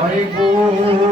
हरि बोल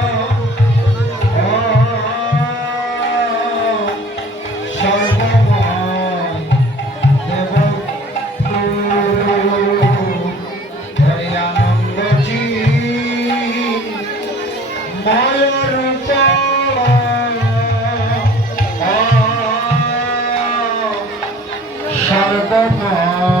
Father,